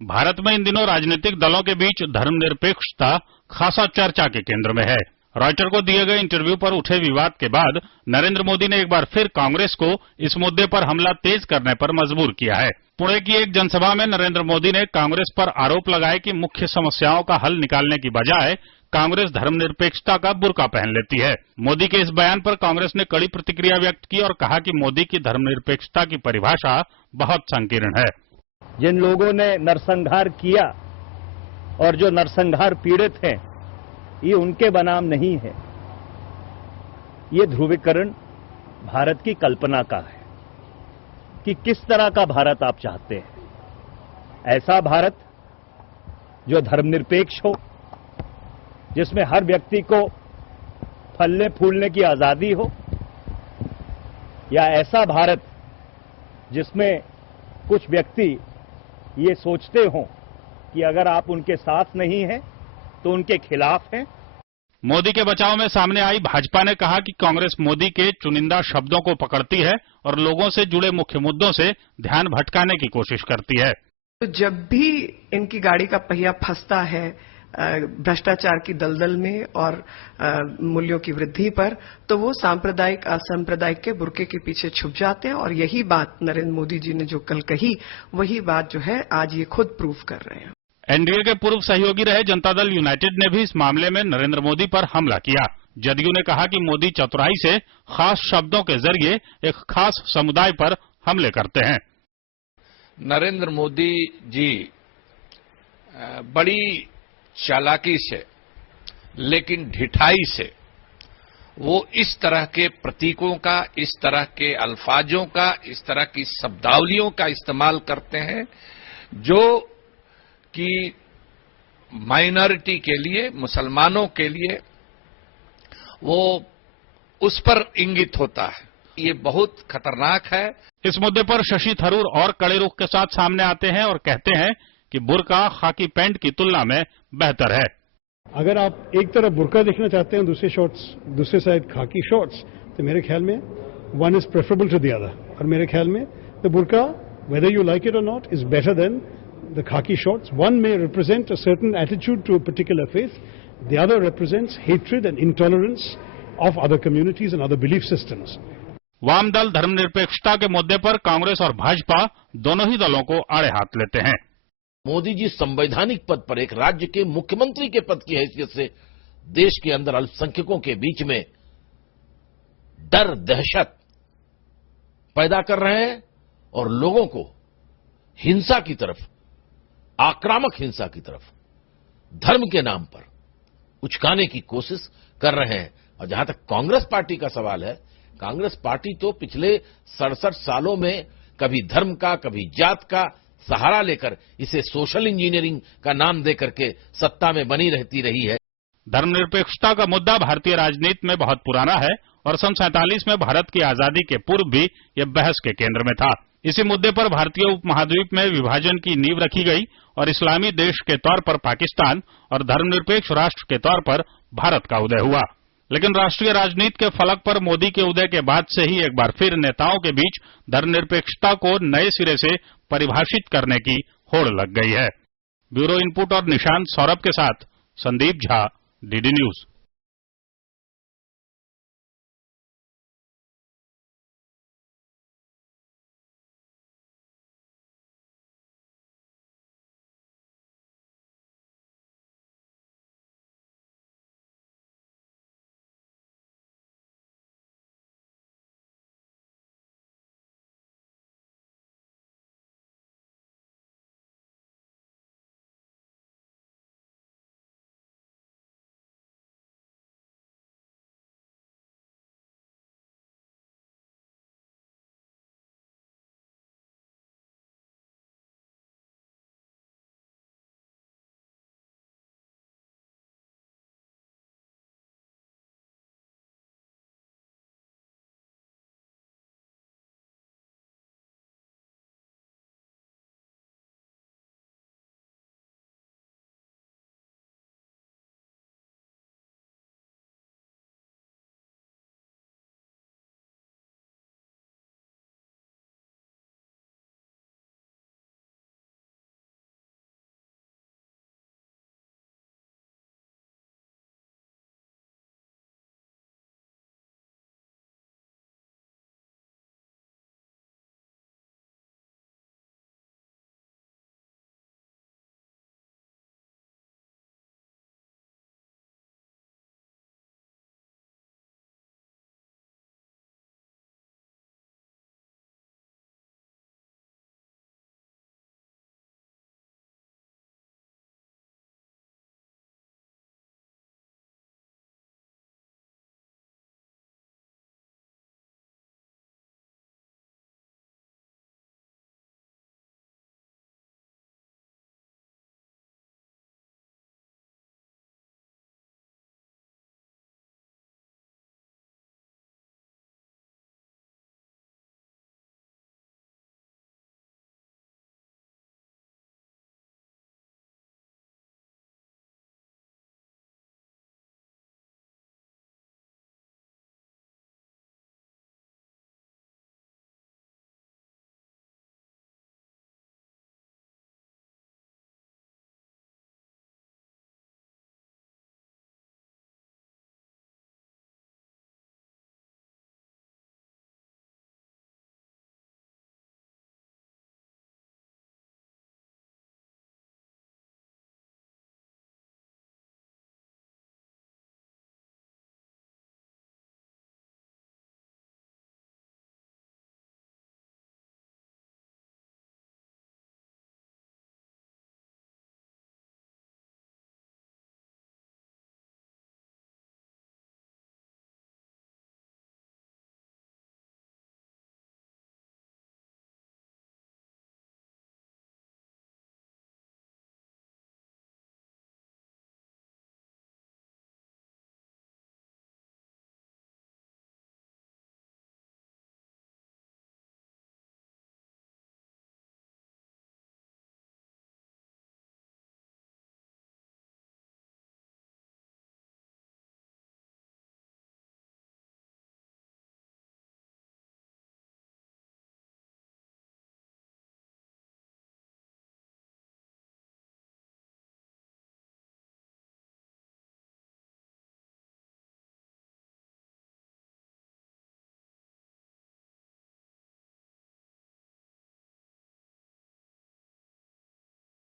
भारत में इन दिनों राजनीतिक दलों के बीच धर्मनिरपेक्षता खासा चर्चा के केंद्र में है। रॉयटर को दिए गए इंटरव्यू पर उठे विवाद के बाद नरेंद्र मोदी ने एक बार फिर कांग्रेस को इस मुद्दे पर हमला तेज करने पर मजबूर किया है। पुणे की एक जनसभा में नरेंद्र मोदी ने कांग्रेस पर आरोप लगाया कि मुख्य समस्याओं का हल निकालने की बजाय कांग्रेस धर्मनिरपेक्षता का बुर्का पहन लेती है। मोदी के इस बयान पर कांग्रेस ने कड़ी प्रतिक्रिया व्यक्त की और कहा कि मोदी की धर्मनिरपेक्षता की परिभाषा बहुत संकीर्ण है। जिन लोगों ने नरसंहार किया और जो नरसंहार पीड़ित हैं, ये उनके बनाम नहीं है। ये ध्रुवीकरण भारत की कल्पना का है कि किस तरह का भारत आप चाहते हैं। ऐसा भारत जो धर्मनिरपेक्ष हो, जिसमें हर व्यक्ति को फलने फूलने की आजादी हो, या ऐसा भारत जिसमें कुछ व्यक्ति ये सोचते हों कि अगर आप उनके साथ नहीं हैं तो उनके खिलाफ हैं। मोदी के बचाव में सामने आई भाजपा ने कहा कि कांग्रेस मोदी के चुनिंदा शब्दों को पकड़ती है और लोगों से जुड़े मुख्य मुद्दों से ध्यान भटकाने की कोशिश करती है। तो जब भी इनकी गाड़ी का पहिया फंसता है भ्रष्टाचार की दलदल में और मूल्यों की वृद्धि पर, तो वो सांप्रदायिक असंप्रदायिक के बुर्के के पीछे छुप जाते हैं। और यही बात नरेंद्र मोदी जी ने जो कल कही, वही बात जो है आज ये खुद प्रूव कर रहे हैं। एनडीए के पूर्व सहयोगी रहे जनता दल यूनाइटेड ने भी इस मामले में नरेंद्र मोदी पर हमला किया। जदयू ने कहा कि मोदी चतुराई से खास शब्दों के जरिए एक खास समुदाय पर हमले करते हैं। नरेंद्र मोदी जी बड़ी चालाकी से, लेकिन ढिठाई से वो इस तरह के प्रतीकों का, इस तरह के अल्फाजों का, इस तरह की शब्दावलियों का इस्तेमाल करते हैं जो कि माइनॉरिटी के लिए, मुसलमानों के लिए वो उस पर इंगित होता है। ये बहुत खतरनाक है। इस मुद्दे पर शशि थरूर और कड़े रुख के साथ सामने आते हैं और कहते हैं कि बुर्का खाकी पैंट की तुलना में बेहतर है। अगर आप एक तरफ बुर्का देखना चाहते हैं, दूसरे साइड खाकी शॉर्ट्स, तो मेरे ख्याल में one is preferable to the other. और मेरे ख्याल में the burqa, whether you like it और not, is better than the khaki shorts. One may represent a certain attitude to a particular faith. The other represents hatred and intolerance of other communities and other belief systems. वाम दल धर्मनिरपेक्षता के मुद्दे पर कांग्रेस और भाजपा दोनों ही दलों को आड़े हाथ लेते हैं। मोदी जी संवैधानिक पद पर, एक राज्य के मुख्यमंत्री के पद की हैसियत से देश के अंदर अल्पसंख्यकों के बीच में डर, दहशत पैदा कर रहे हैं और लोगों को हिंसा की तरफ, आक्रामक हिंसा की तरफ धर्म के नाम पर उचकाने की कोशिश कर रहे हैं। और जहां तक कांग्रेस पार्टी का सवाल है, कांग्रेस पार्टी तो पिछले 67 सालों में कभी धर्म का, कभी जात का सहारा लेकर इसे सोशल इंजीनियरिंग का नाम देकर के सत्ता में बनी रहती रही है। धर्मनिरपेक्षता का मुद्दा भारतीय राजनीति में बहुत पुराना है और सन 47 में भारत की आजादी के पूर्व भी यह बहस के केंद्र में था। इसी मुद्दे पर भारतीय उपमहाद्वीप में विभाजन की नींव रखी गई और इस्लामी देश के तौर पर पाकिस्तान और धर्मनिरपेक्ष राष्ट्र के तौर पर भारत का उदय हुआ। लेकिन राष्ट्रीय राजनीति के फलक पर मोदी के उदय के बाद से ही एक बार फिर नेताओं के बीच धर्मनिरपेक्षता को नए सिरे से परिभाषित करने की होड़ लग गई है। ब्यूरो इनपुट और निशांत सौरभ के साथ संदीप झा, डीडी न्यूज।